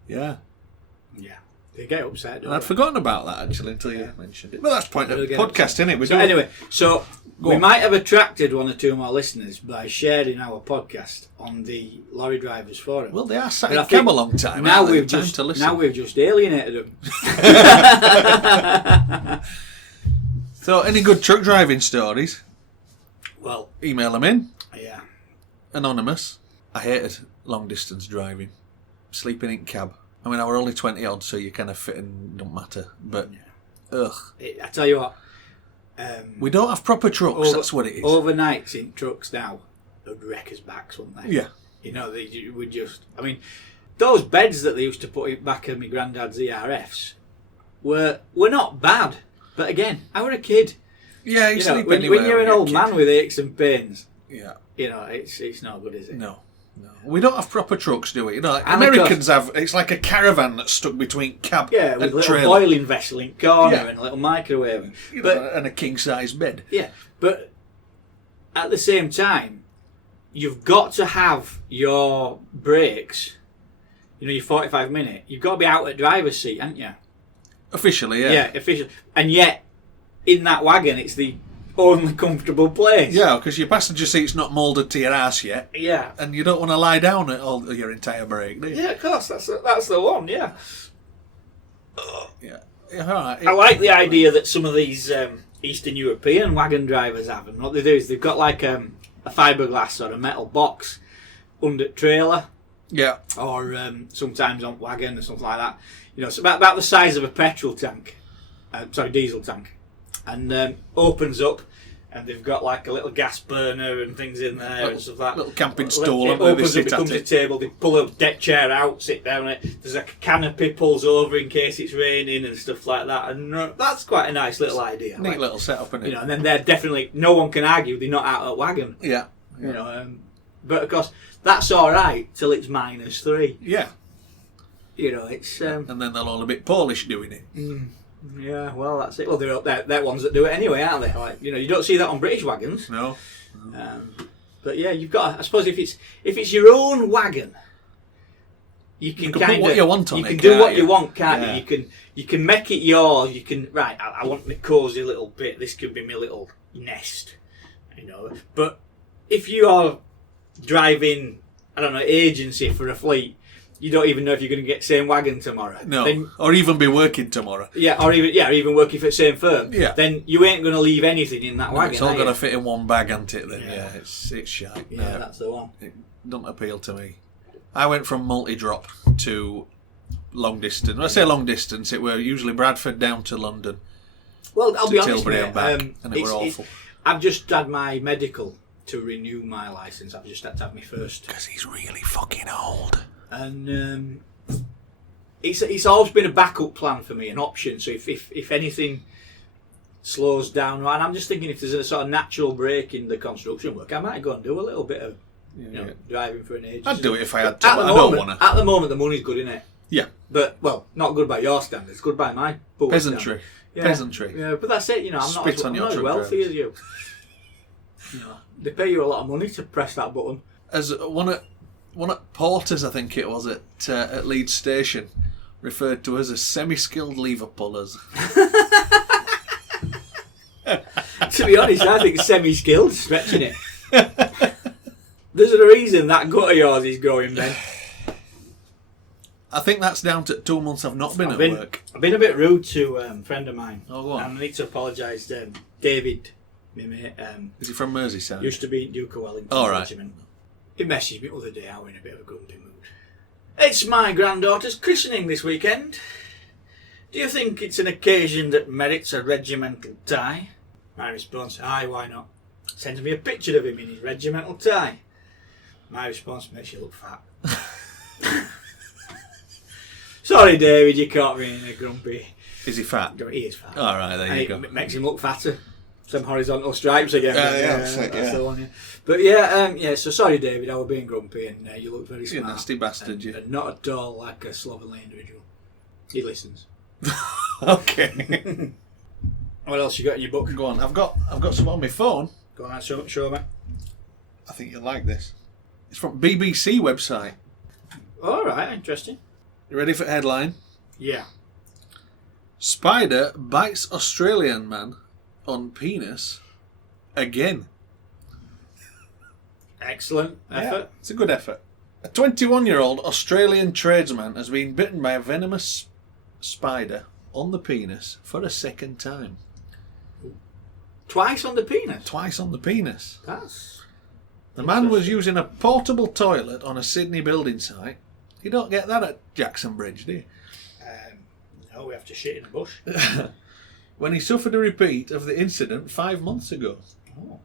Yeah. Yeah. They get upset. And I'd forgotten about that, actually, until you mentioned it. Well, that's the point of the podcast, isn't it? Anyway, we might have attracted 1 or 2 more listeners by sharing our podcast on the Lorry Drivers Forum. Well, they are sat in cab a long time. Now we've just alienated them. So, any good truck driving stories? Well, email them in. Yeah. Anonymous. I hated long distance driving. Sleeping in cab. I mean, I were only 20 odd, so you kind of fit and don't matter. But, ugh. I tell you what. We don't have proper trucks, that's what it is. Overnights in trucks now, they'd wreck us backs, wouldn't they? Yeah. You know, they would just... I mean, those beds that they used to put back in my granddad's ERFs were not bad. But again, I were a kid. Yeah, you sleep when you're an old man with aches and pains, yeah, you know, it's not good, is it? No. We don't have proper trucks, do we? You know, like Americans have. It's like a caravan that's stuck between cab with and a little trailer. boiling vessel in corner and a little microwave, and a king size bed. Yeah, but at the same time, you've got to have your breaks. You know, your 45-minute. You've got to be out at driver's seat, haven't you? Officially, yeah. Yeah, officially. And yet, in that wagon, it's the only comfortable place. Yeah, because your passenger seat's not moulded to your ass yet. Yeah. And you don't want to lie down at all your entire break, do you? Yeah, of course. That's the one, yeah. Yeah. All right. I like the idea that some of these Eastern European wagon drivers have. And what they do is they've got like a fiberglass or a metal box under trailer. Yeah. Or sometimes on wagon or something like that. You know, it's about the size of a petrol tank. Diesel tank. And opens up, and they've got like a little gas burner and things in there and stuff like that. Little camping stool. It opens up, becomes a table. They pull a deck chair out, sit down on it. There's like a canopy pulls over in case it's raining and stuff like that. And that's quite a nice little idea. Neat little setup, isn't it? You know, and then they're definitely, no one can argue they're not out of a wagon. Yeah. You know, but of course that's all right till it's -3. Yeah. You know, it's and then they're all a bit Polish doing it. Yeah, well, that's it. Well, they're ones that do it anyway, aren't they? Like, you know, you don't see that on British wagons. No. But yeah, you've got. I suppose if it's your own wagon, you can kind put what you want on it. You can do what you want, can't Yeah. you? You can make it yours. You can I want my cosy little bit. This could be my little nest, you know. But if you are driving, I don't know, agency for a fleet. You don't even know if you're going to get the same wagon tomorrow. No, or even be working tomorrow. Yeah, or even working for the same firm. Yeah. Then you ain't going to leave anything in that wagon. It's all got to fit in one bag, ain't it? Then it's shite. Yeah, no, that's the one. It doesn't appeal to me. I went from multi-drop to long distance. When I say long distance, it were usually Bradford down to London. Well, I'll be honest, Tilbury mate, and back, and it were awful. I've just had my medical to renew my licence. I've just had to have my first. Because he's really fucking old. And it's always been a backup plan for me, an option. So if anything slows down, and I'm just thinking if there's a sort of natural break in the construction work, I might go and do a little bit of driving for an agency. I'd do it if I had to, but I don't want to. At the moment, the money's good, innit? Yeah. But, well, not good by your standards, good by my poor peasantry. Yeah. Peasantry. Yeah, but that's it, you know, I'm not Spit on your as truck wealthy drivers. as you. You know, they pay you a lot of money to press that button. As one at Porter's, I think it was, at Leeds Station, referred to us as semi-skilled lever pullers. To be honest, I think semi-skilled, stretching it. There's a reason that gut of yours is growing, Ben. I think that's down to 2 months I've not been at work. I've been a bit rude to a friend of mine. Oh, go on. And I need to apologise. David, my mate, Is he from Merseyside? used to be in Duke of Wellington All right. Regiment. He messaged me the other day. I was in a bit of a grumpy mood. It's my granddaughter's christening this weekend. Do you think it's an occasion that merits a regimental tie? My response, aye, why not? Sends me a picture of him in his regimental tie. My response, makes you look fat. Sorry, David, you caught me in a grumpy. Is he fat? He is fat. All right, there you go. It makes him look fatter. Some horizontal stripes again. That's the one. Yeah. But yeah. So sorry, David, I was being grumpy, and you look very smart. You nasty bastard, you. And not at all like a slovenly individual. He listens. Okay. What else you got in your book? Go on. I've got some on my phone. Go on, show me. I think you'll like this. It's from BBC website. All right, interesting. You ready for headline? Yeah. Spider bites Australian man on penis again. Excellent effort. Yeah, it's a good effort. A 21-year-old Australian tradesman has been bitten by a venomous spider on the penis for a second time. Twice on the penis? Twice on the penis. The man was using a portable toilet on a Sydney building site. You don't get that at Jackson Bridge, do you? No, we have to shit in a bush. When he suffered a repeat of the incident 5 months ago. Oh.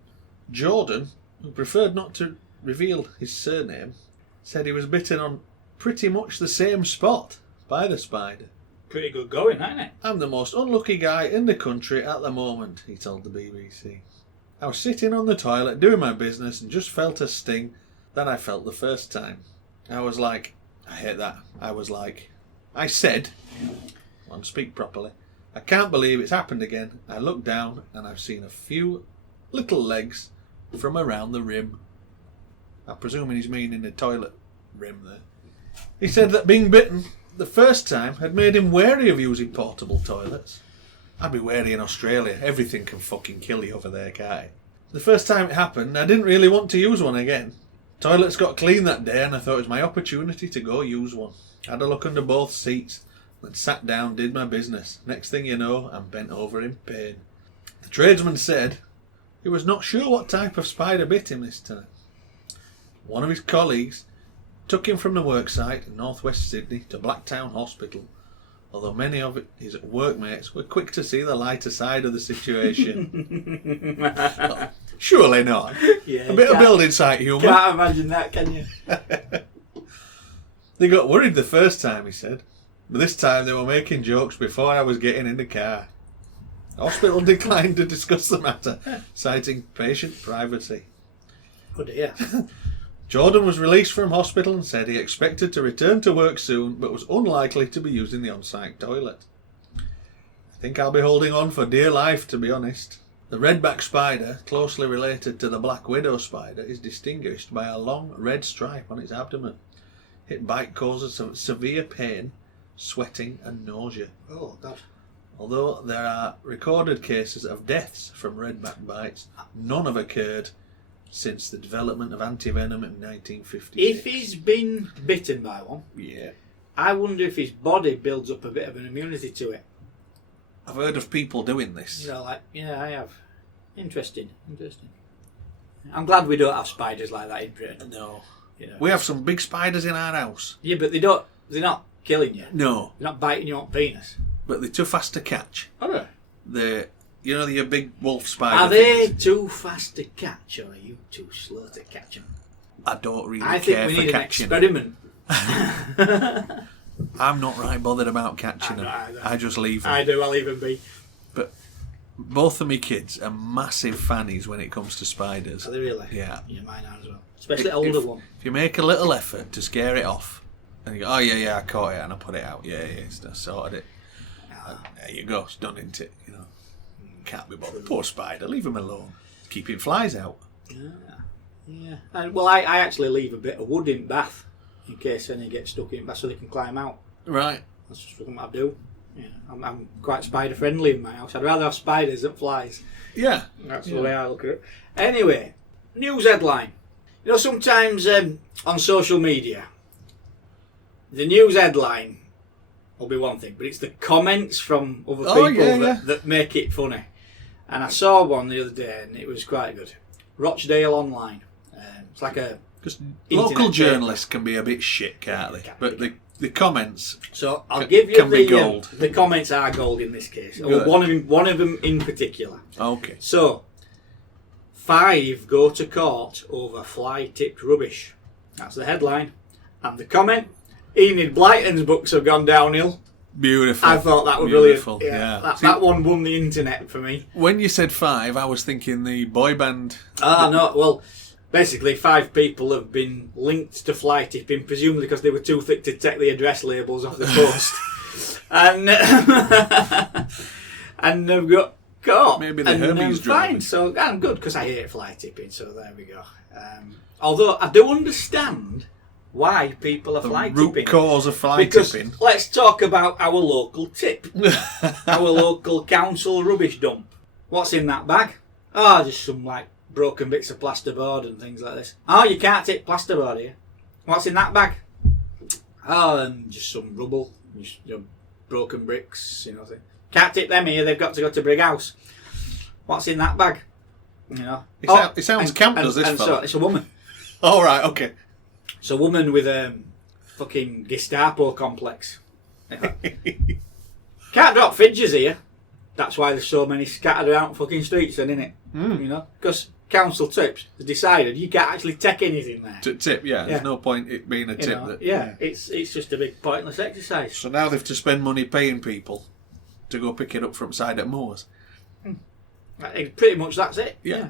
Jordan, who preferred not to reveal his surname, said he was bitten on pretty much the same spot by the spider. Pretty good going, ain't it? I'm the most unlucky guy in the country at the moment, he told the BBC. I was sitting on the toilet doing my business and just felt a sting that I felt the first time. I was like, I hate that. I said, I'll speak properly, I can't believe it's happened again. I looked down and I've seen a few little legs from around the rim. I'm presuming he's meaning the toilet rim there. He said that being bitten the first time had made him wary of using portable toilets. I'd be wary in Australia. Everything can fucking kill you over there, can't it? The first time it happened, I didn't really want to use one again. Toilets got clean that day and I thought it was my opportunity to go use one. Had a look under both seats, then sat down, did my business. Next thing you know, I'm bent over in pain. The tradesman said he was not sure what type of spider bit him this time. One of his colleagues took him from the worksite in northwest Sydney to Blacktown Hospital, although many of his workmates were quick to see the lighter side of the situation. Well, surely not. Yeah, a bit of building site humour. Can't imagine that, can you? They got worried the first time, he said, but this time they were making jokes before I was getting in the car. The hospital declined to discuss the matter, citing patient privacy. Oh dear. Jordan was released from hospital and said he expected to return to work soon, but was unlikely to be using the on-site toilet. I think I'll be holding on for dear life, to be honest. The redback spider, closely related to the black widow spider, is distinguished by a long red stripe on its abdomen. Its bite causes severe pain, sweating and nausea. Oh, God. Although there are recorded cases of deaths from redback bites, none have occurred since the development of antivenom in 1956. If he's been bitten by one, Yeah. I wonder if his body builds up a bit of an immunity to it. I've heard of people doing this. You know, like, yeah, I have. Interesting. I'm glad we don't have spiders like that in Britain. No. You know. We have some big spiders in our house. Yeah, but they're not killing you. No. They're not biting you on penis. But they're too fast to catch. Are they? Your big wolf spider. Are they things. too fast to catch, or are you too slow to catch them? I don't really I think care we for need an catching them. experiment. I'm not right bothered about catching I'm them. not either. I just leave them. I do, I'll even be. But both of my kids are massive fannies when it comes to spiders. Are they really? Yeah. Yeah, mine are as well. Especially older one. If you make a little effort to scare it off, and you go, oh yeah, I caught it and I put it out. Yeah, I sorted it. There you go, it's done, isn't it? You know, can't be bothered. Poor spider, leave him alone. Keeping flies out. Yeah. And, well, I actually leave a bit of wood in bath in case any get stuck in bath so they can climb out. Right. That's just what I do. Yeah, I'm quite spider friendly in my house. I'd rather have spiders than flies. Yeah. That's the way I look at it. Anyway, news headline. You know, sometimes on social media, the news headline will be one thing, but it's the comments from other people that make it funny. And I saw one the other day, and it was quite good. Rochdale Online. It's like a because local internet journalists can be a bit shit, can't they? But the comments. So I'll give you can be gold. The comments are gold in this case. Good. One of them in particular. Okay. So 5 go to court over fly-tipped rubbish. That's the headline. And the comment: Enid Blyton's books have gone downhill. Beautiful. I thought that was Beautiful. brilliant. Yeah. That one won the internet for me. When you said 5, I was thinking the boy band. No. Well, basically 5 people have been linked to fly tipping, presumably because they were too thick to take the address labels off the post. and they've got caught. Maybe the and Hermes fine. driving. So I'm good because I hate fly tipping. So there we go. Although I do understand why people are fly Root tipping. cause of fly Because tipping. let's talk about our local tip. Our local council rubbish dump. What's in that bag? Oh, just some broken bits of plasterboard and things like this. Oh, you can't tip plasterboard here. What's in that bag? Oh, and just some rubble, just, broken bricks, thing. Can't tip them here. They've got to go to Brighouse. What's in that bag? It sounds camp, does this fella? So it's a woman. Oh, right, okay. It's a woman with a fucking Gestapo complex. Can't drop fidgets here. That's why there's so many scattered around fucking streets then, innit? Because council tips has decided you can't actually take anything there. Tip, yeah. There's no point it being a tip. It's just a big pointless exercise. So now they've to spend money paying people to go pick it up from side at Moors. Pretty much that's it. Yeah.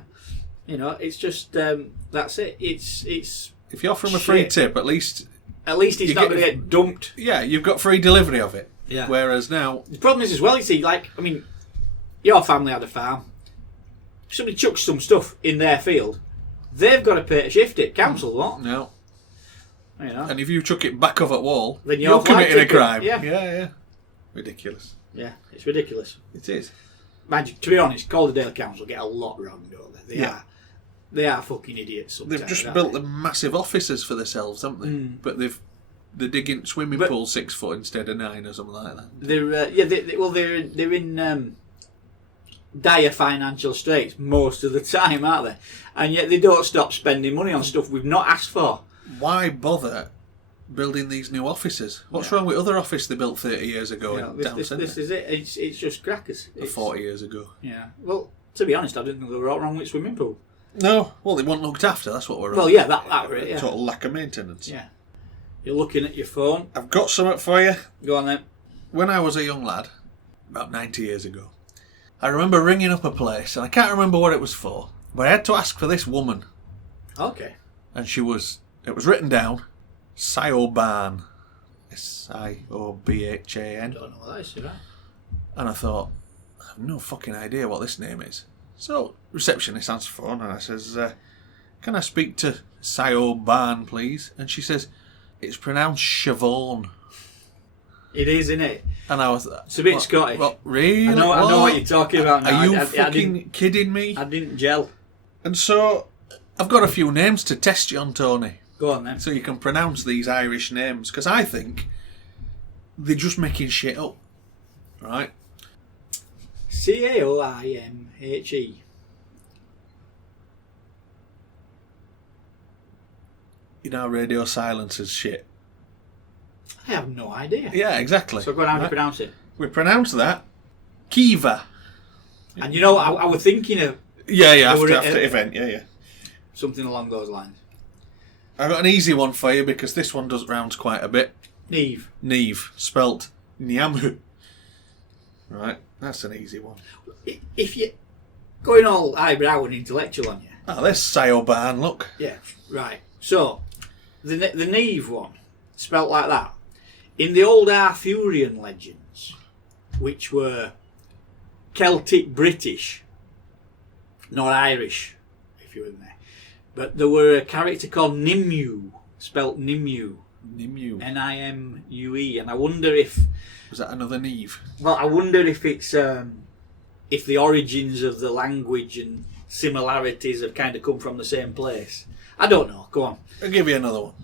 It's just that's it. It's. If you offer them a free tip, at least he's not going to get dumped. Yeah, you've got free delivery of it. Yeah. Whereas now, the problem is as well. You see, your family had a farm. If somebody chucks some stuff in their field, they've got to pay to shift it. Council won't. No. And if you chuck it back off at wall, then you're committing a crime. Yeah. Ridiculous. Yeah, it's ridiculous. It is. Mind you, to be honest, Calderdale Council get a lot wrong, don't they? They are fucking idiots sometimes. They've just built the massive offices for themselves, haven't they? But they're digging swimming pools 6 foot instead of 9 or something like that. They're in dire financial straits most of the time, aren't they? And yet they don't stop spending money on stuff we've not asked for. Why bother building these new offices? What's wrong with other office they built 30 years ago in town centre? This is it. It's just crackers. Or 40 years ago. Yeah. Well, to be honest, I didn't think there was wrong with swimming pool. No. Well, they weren't looked after. That's what we're. Well, yeah, that right. Yeah. Total lack of maintenance. Yeah. You're looking at your phone. I've got something for you. Go on then. When I was a young lad, about 90 years ago, I remember ringing up a place, and I can't remember what it was for, but I had to ask for this woman. Okay. And it was written down, Sioban. Siobhan. Don't know what that is, right? And I thought, I have no fucking idea what this name is. So, receptionist answers the phone, and I says, can I speak to Sioban, please? And she says, it's pronounced Siobhan. It is, isn't it? And I was... It's a bit Scottish. Well, really? I know what you're talking about now. Are you fucking kidding me? I didn't gel. And so, I've got a few names to test you on, Tony. Go on then. So you can pronounce these Irish names. Because I think they're just making shit up. Right? Caoimhe. You know, radio silence is shit. I have no idea. Yeah, exactly. So go on, how do you pronounce it? We pronounce that Kiva. And you know, I was thinking of... Yeah, after event, yeah. Something along those lines. I've got an easy one for you because this one does rounds quite a bit. Neve, spelt Nyamhu. Right, that's an easy one. If you're going all eyebrow and intellectual on you... Oh, there's Sioban, look. Yeah, right. So, the Neve one, spelt like that, in the old Arthurian legends, which were Celtic British, not Irish, if you were in there, but there were a character called Nimue, spelt Nimue. Nimue. Nimue, and I wonder if... Was that another Neve? Well, I wonder if it's... if the origins of the language and similarities have kind of come from the same place. I don't know. Go on. I'll give you another one.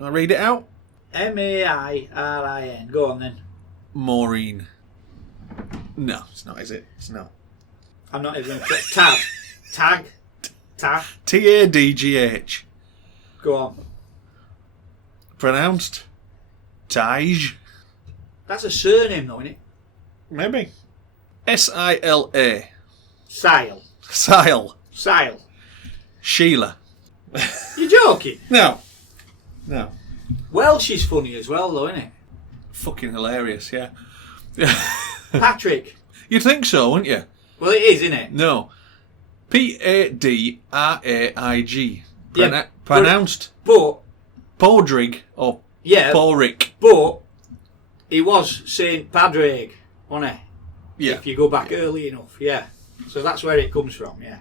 I'll read it out. Mairin. Go on then. Maureen. No, it's not, is it? It's not. I'm not even going to... Tag. Tadgh. Go on. Pronounced Taj. That's a surname, though, isn't it? Maybe. S-I-L-A. Sile. Sile. Sheila. You're joking? No. Welsh is funny as well, though, isn't it? Fucking hilarious, yeah. Patrick. You'd think so, wouldn't you? Well, it is, isn't it? No. P-A-D-R-A-I-G. Yeah, Pronounced But, Podrig or yeah, Porrick. but he was Saint Padraig, wasn't he? Yeah. If you go back early enough, yeah. So that's where it comes from, yeah.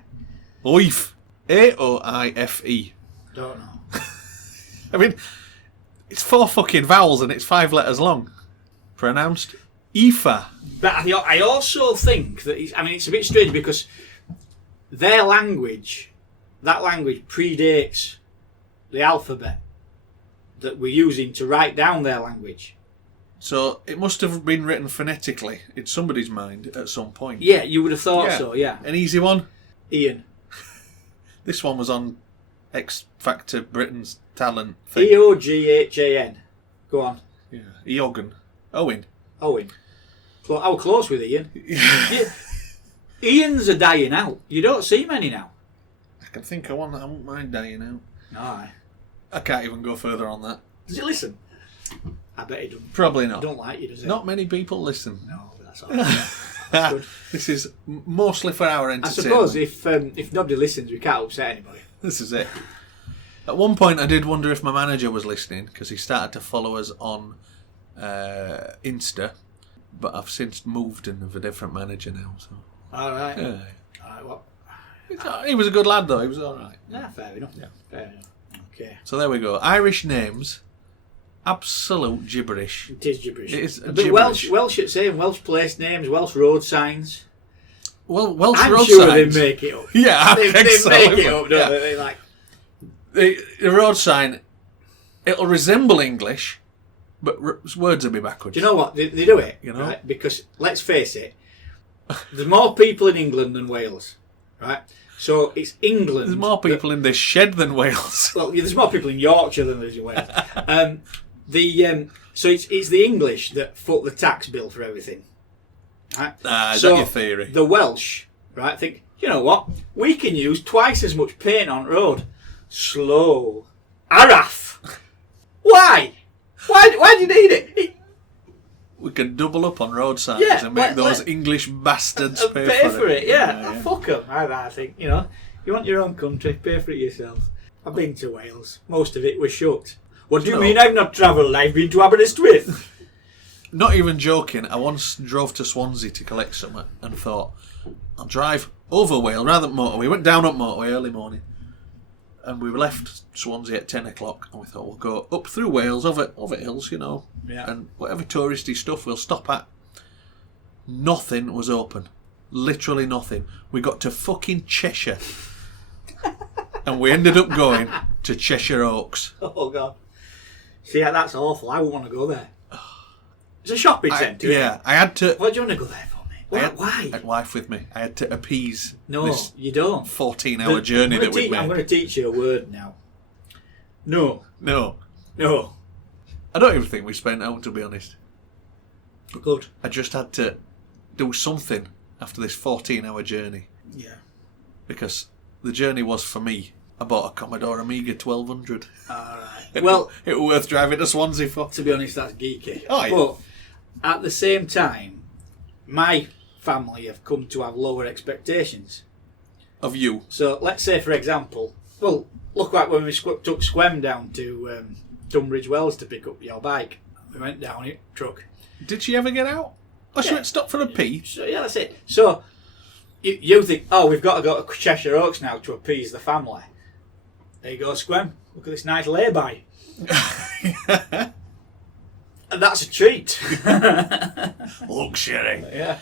Oif. A-O-I-F-E. Don't know. I mean, it's 4 fucking vowels and it's 5 letters long. Pronounced Aoife. But I also think that it's a bit strange because their language, that language predates the alphabet that we're using to write down their language. So it must have been written phonetically in somebody's mind at some point. Yeah, you would have thought so, yeah. An easy one? Ian. This one was on X Factor Britain's talent thing. E-O-G-H-A-N. Go on. Yeah. Eogan. Owen. Owen. I was close with Ian. Yeah. Ians are dying out. You don't see many now. I can think of one that I wouldn't mind dying out. Aye. I can't even go further on that. Does he listen? I bet he doesn't. Probably not. Don't like you, does he? Not many people listen. No, but that's all right. That's good. This is mostly for our I entertainment. suppose if nobody listens, we can't upset anybody. This is it. At one point, I did wonder if my manager was listening because he started to follow us on Insta, but I've since moved and have a different manager now. So. All right. Yeah. All right. Well. He was a good lad, though. He was all right. Yeah, fair enough. Yeah. Fair enough. Okay. So there we go. Irish names, absolute gibberish. It is gibberish. It is But gibberish. Welsh at same. Welsh place names, Welsh road signs. Well, Welsh I'm road sure signs. they make it up. Yeah, I They think so. make it up, don't Yeah. they? They like. The road sign, it'll resemble English, but words will be backwards. Do you know what? They do it, You know? right? Because, let's face it, there's more people in England than Wales, right? So it's England. There's more people in this shed than Wales. Well, yeah, there's more people in Yorkshire than there's in Wales. So it's the English that foot the tax bill for everything. Right? Is So that your theory? The Welsh, right, think, you know what? We can use twice as much paint on road. Slow. Araf. Why? Why do you need it? We can double up on road signs Yeah, and make those let- English bastards Pay for it, yeah. Yeah. Fuck them. I think, you know, you want your own country, pay for it yourself. I've been to Wales. Most of it was shut. What do you No. mean I've not travelled? I've been to Aberystwyth. Not even joking, I once drove to Swansea to collect something and thought, I'll drive over Wales rather than motorway. We went down up motorway early morning. And we left Swansea at 10 o'clock and we thought we'll go up through Wales, over hills, you know. Yeah. And whatever touristy stuff we'll stop at. Nothing was open. Literally nothing. We got to fucking Cheshire. And we ended up going to Cheshire Oaks. Oh, God. See, that's awful. I wouldn't want to go there. It's a shopping centre. Yeah, I had to... Why do you want to go there for, mate? Why? I had wife with me. I had to appease No, this you don't. 14-hour journey that we I'm made. going to teach you a word now. No. No. No. I don't even think we spent out, to be honest. Good. I just had to do something after this 14-hour journey. Yeah. Because the journey was for me. I bought a Commodore Amiga 1200. Alright. Well, it was worth driving to Swansea for. to be honest, that's geeky. Oh, yeah. But at the same time, my family have come to have lower expectations. Of you. So let's say, for example, well, look like when we took Squem down to Tunbridge Wells to pick up your bike. We went down it, truck. Did she ever get out? Oh, she Yeah. went stop for a pee? So, yeah, that's it. So you think, oh, we've got to go to Cheshire Oaks now to appease the family. There you go, Squem. Look at this nice lay-by. And that's a treat. Luxury. Yeah.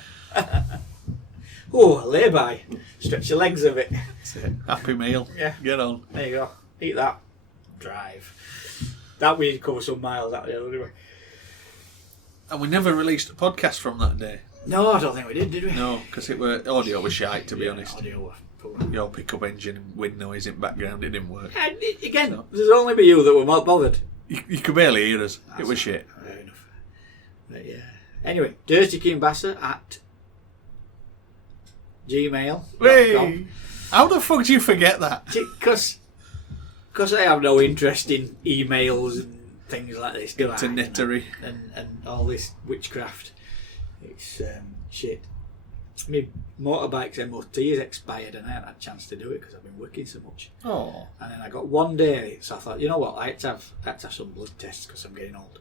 Oh, a lay-by. Stretch your legs a bit. That's it. Happy meal. Yeah. Get on. There you go. Eat that. Drive. That we'd cover some miles out there anyway. And we never released a podcast from that day. No, I don't think we did we? No, because audio was shite, to be honest. Audio was poor. Your pickup engine and wind noise in background, it didn't work. And again, So. there's only be you that were more bothered. You could barely hear us. It was shit. Yeah. But yeah. Anyway, dirtykingbassett@gmail.com. Hey, how the fuck do you forget that? Because I have no interest in emails and things like this, do I? Internettery. And all this witchcraft. It's shit. My motorbike's MOT is expired and I haven't had a chance to do it because I've been working so much. Oh. And then I got one day, so I thought, you know what, I had to have some blood tests because I'm getting old.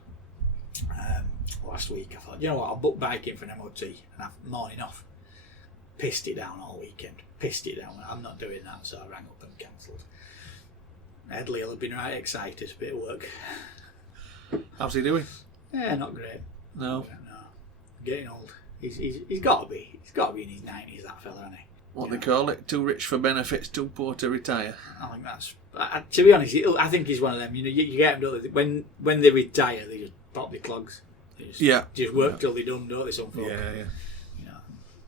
Last week I thought, you know what, I'll book biking for an MOT and have morning off. Pissed it down all weekend. I'm not doing that, so I rang up and cancelled. Headley will have been right excited, a bit of work. How's he doing? Yeah, not great. No. Getting old. He's got to be. He's got to be in his 90s, that fella, hasn't he? What they call it? Too rich for benefits, too poor to retire. I think that's. To be honest, I think he's one of them. You know, you get them, don't they? When they retire, they just pop their clogs. They just work till they're done, don't they? Some folk. Yeah. You know,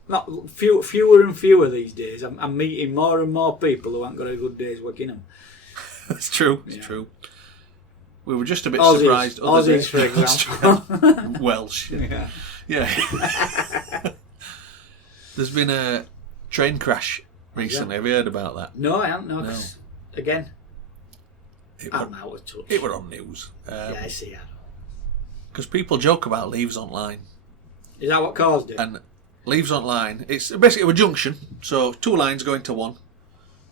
not fewer and fewer these days. I'm meeting more and more people who haven't got a good day's work in them. It's true. It's true. We were just a bit surprised. Aussies, for example. Welsh. Yeah. There's been a train crash recently. Have you heard about that? No, I haven't. No. Again, I'm out of touch. It were on news. Yeah, I see. Because people joke about Leaves Online. Is that what caused it? And Leaves Online, it's basically a junction. So 2 lines go into one.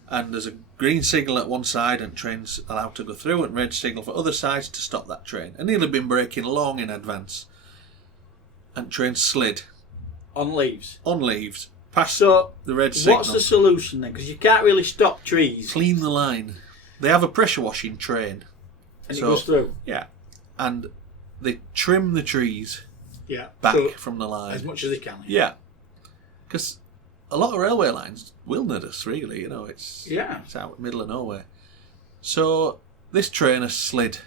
And there's a green signal at one side and trains allowed to go through, and red signal for other sides to stop that train. And he'll have been braking long in advance. And train slid. On leaves? On leaves. Past the red signal. What's the solution then? Because you can't really stop trees. Clean the line. They have a pressure washing train. And it goes through? Yeah. And they trim the trees back from the line. As much as they can. Yeah. Because a lot of railway lines, wilderness really, you know, it's out in the middle of nowhere. So this train has slid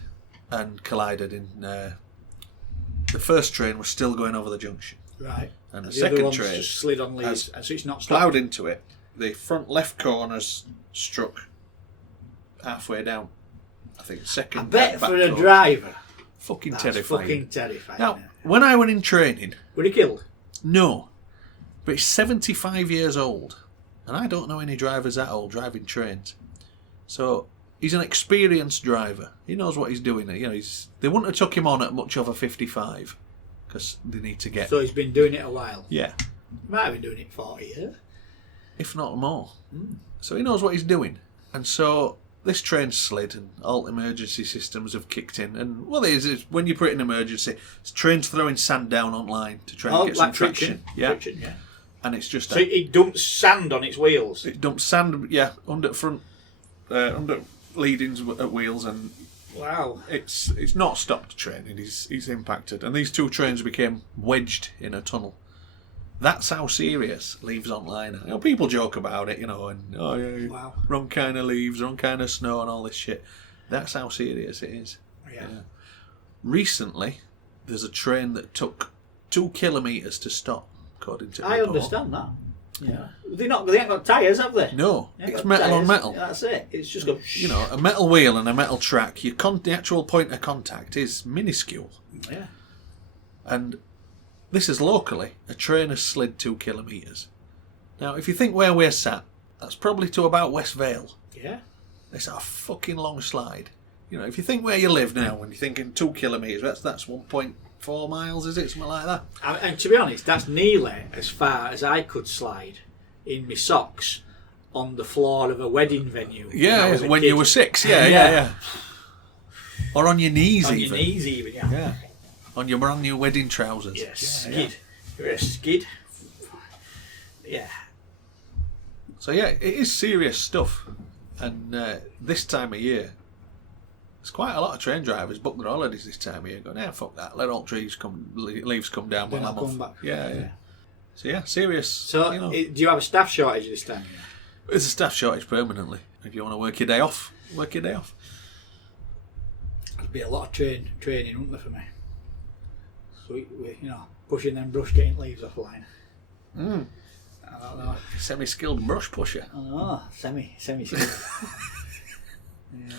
and collided in... the first train was still going over the junction. Right. And the second train just slid on leaves, and so it's not plowed into it. The front left corner's struck halfway down. I think second. I bet for a driver. Fucking that's terrifying. Fucking terrifying. Now, when I went in training... Were he killed? No. But he's 75 years old. And I don't know any drivers that old driving trains. So... he's an experienced driver. He knows what he's doing. You know, they wouldn't have took him on at much over 55 because they need to get. So he's been doing it a while. Yeah, he might have been doing it 40 years, if not more. So he knows what he's doing, and so this train slid, and all emergency systems have kicked in. And what it is when you put it in emergency, it's trains throwing sand down on line to try and get some traction. Friction, yeah. And it's just so it dumps sand on its wheels. It dumps sand, under front, under leadings at wheels, and wow, it's not stopped training. He's impacted, and these 2 trains became wedged in a tunnel. That's how serious Leaves Online are. You know, people joke about it, you know, and wrong kind of leaves, wrong kind of snow, and all this shit. That's how serious it is. Yeah. Recently, there's a train that took 2 kilometres to stop, according to. I understand that. Yeah, they ain't got tyres, have they? No, it's metal on metal. Yeah, that's it. It's just got a metal wheel and a metal track. The actual point of contact is minuscule. Yeah. And this is locally. A train has slid 2 kilometres. Now, if you think where we're sat, that's probably to about West Vale. Yeah. It's a fucking long slide. You know, if you think where you live now, when you're thinking 2 kilometres, that's 1.4 miles, is it? Something like that. And to be honest, that's nearly as far as I could slide in my socks on the floor of a wedding venue. Yeah, when you were 6. Yeah. Or on your knees on even. On your knees even, yeah. On your brand new wedding trousers. Yes, skid. You're a skid. Yeah. So yeah, it is serious stuff. And this time of year, there's quite a lot of train drivers book their holidays this time of year. Going, fuck that. Let all leaves come down when I'm off. Back. Yeah. So yeah, serious. So do you have a staff shortage this time of year? There's a staff shortage permanently. If you want to work your day off, work your day off. There'd be a lot of training, wouldn't there, for me? So we pushing them brush, getting leaves off the line. I don't know. Semi-skilled brush pusher. I know, semi-skilled. I'm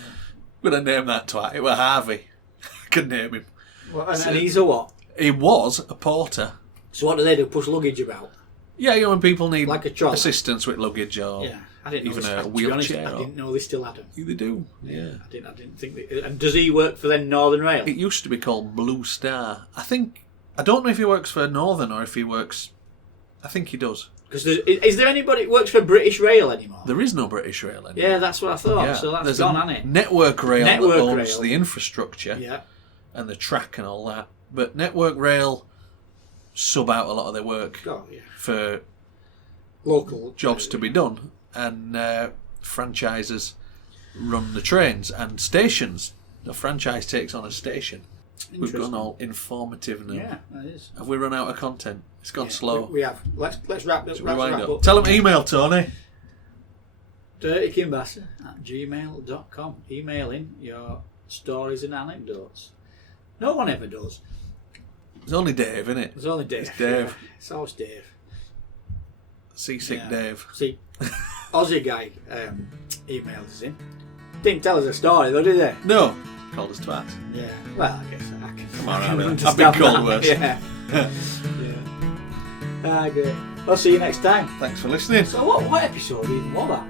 going to name that twat. It was Harvey. I could name him. Well, and he's a what? He was a porter. So what do? Push luggage about? Yeah, when people need Like a trolley. assistance with luggage or I didn't know even this, a to be honest, wheelchair. I didn't know they still had them. They do, yeah. I didn't think that. And does he work for then Northern Rail? It used to be called Blue Star. I don't know if he works for Northern or if he works... I think he does. Because is there anybody that works for British Rail anymore? There is no British Rail anymore. Yeah, that's what I thought. Yeah. So that's There's gone, a hasn't it? Network Rail that owns the infrastructure Yeah. and the track and all that. But Network Rail sub out a lot of their work for local jobs to be done, and franchises run the trains and stations. The franchise takes on a station. We've gone all informative now. Yeah, that is. Have we run out of content? It's gone slow. We have. Let's wrap this up. Tell them email, Tony. dirtykimbasser@gmail.com. Email in your stories and anecdotes. No one ever does. It's only Dave, isn't it? It's only Dave. It's Dave. Yeah, it's always Dave. Seasick Dave. See, Aussie guy emailed us in. Didn't tell us a story though, did they? No. Called us twats. Yeah. Well, I guess I can. Come on, I can I've been called that. worse. Yeah. Yeah. Good. I'll see you next time. Thanks for listening. So what episode even was that?